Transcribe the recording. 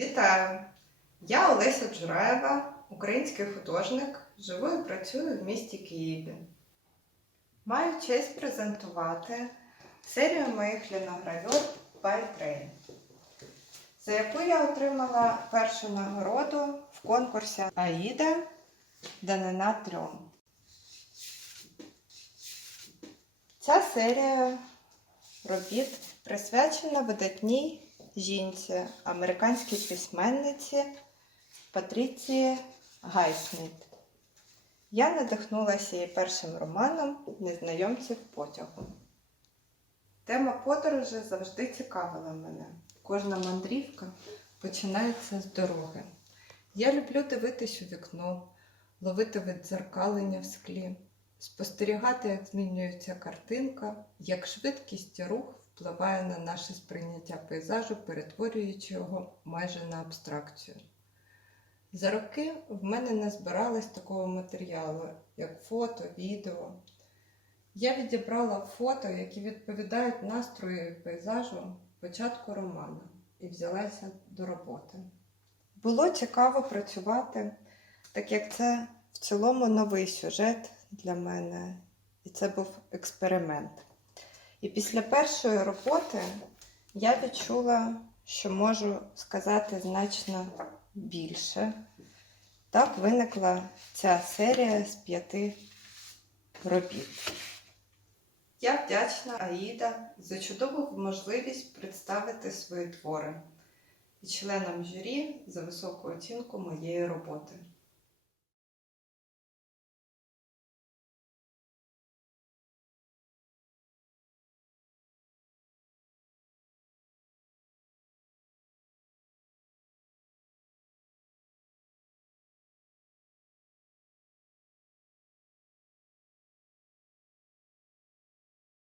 Вітаю! Я Олеся Джураєва, український художник, живу і працюю в місті Києві. Маю честь презентувати серію моїх ліногравюр by Train, за яку я отримала першу нагороду в конкурсі Аїда Данина Трьом. Ця серія робіт присвячена видатній жінці, американській письменниці Патріції Гайсміт. Я надихнулася її першим романом «Незнайомці в потягу». Тема подорожі завжди цікавила мене. Кожна мандрівка починається з дороги. Я люблю дивитись у вікно, ловити віддзеркалення в склі, спостерігати, як змінюється картинка, як швидкість і рух впливає на наше сприйняття пейзажу, перетворюючи його майже на абстракцію. За роки в мене не збиралось такого матеріалу, як фото, відео. Я відібрала фото, які відповідають настрою пейзажу початку роману, і взялася до роботи. Було цікаво працювати, так як це в цілому новий сюжет для мене, і це був експеримент. І після першої роботи я відчула, що можу сказати значно більше. Так виникла ця серія з 5 робіт. Я вдячна Аїда за чудову можливість представити свої твори і членам журі за високу оцінку моєї роботи.